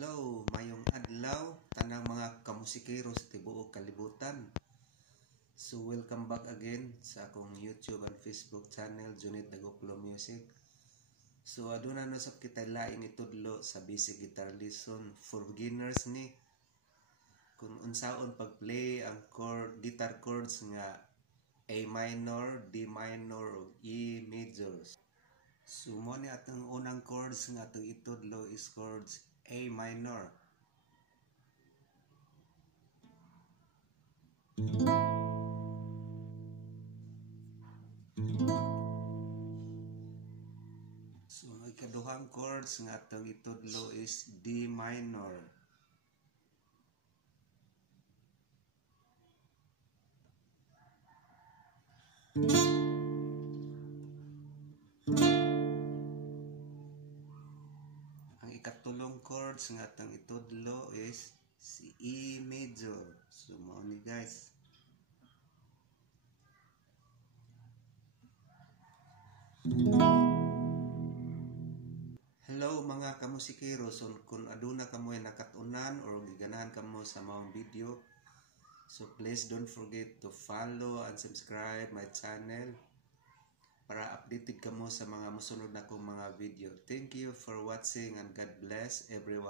Hello, mayong adlaw tanang mga kamusikero sa tibuok kalibutan. So welcome back again sa akong YouTube and Facebook channel, Junit Dagoklo Music. So aduna na sa kita laing itudlo sa basic guitar lesson for beginners ni. Kung unsaon pag-play ang guitar chords nga A minor, D minor, ug E major. So mo ni atong unang chords nga atong itudlo is chords A minor. So ang ikaduhang chords nga atong itudlo is D minor. Ang ikatulong chords nga atong itudlo is si E major. So mao ni guys. Hello mga kamusikero. So kung aduna kamo nakatunan or giganahan kamo sa maong video, so please don't forget to follow and subscribe my channel para updated kamo sa mga musunod na kong mga video. Thank you for watching and God bless everyone.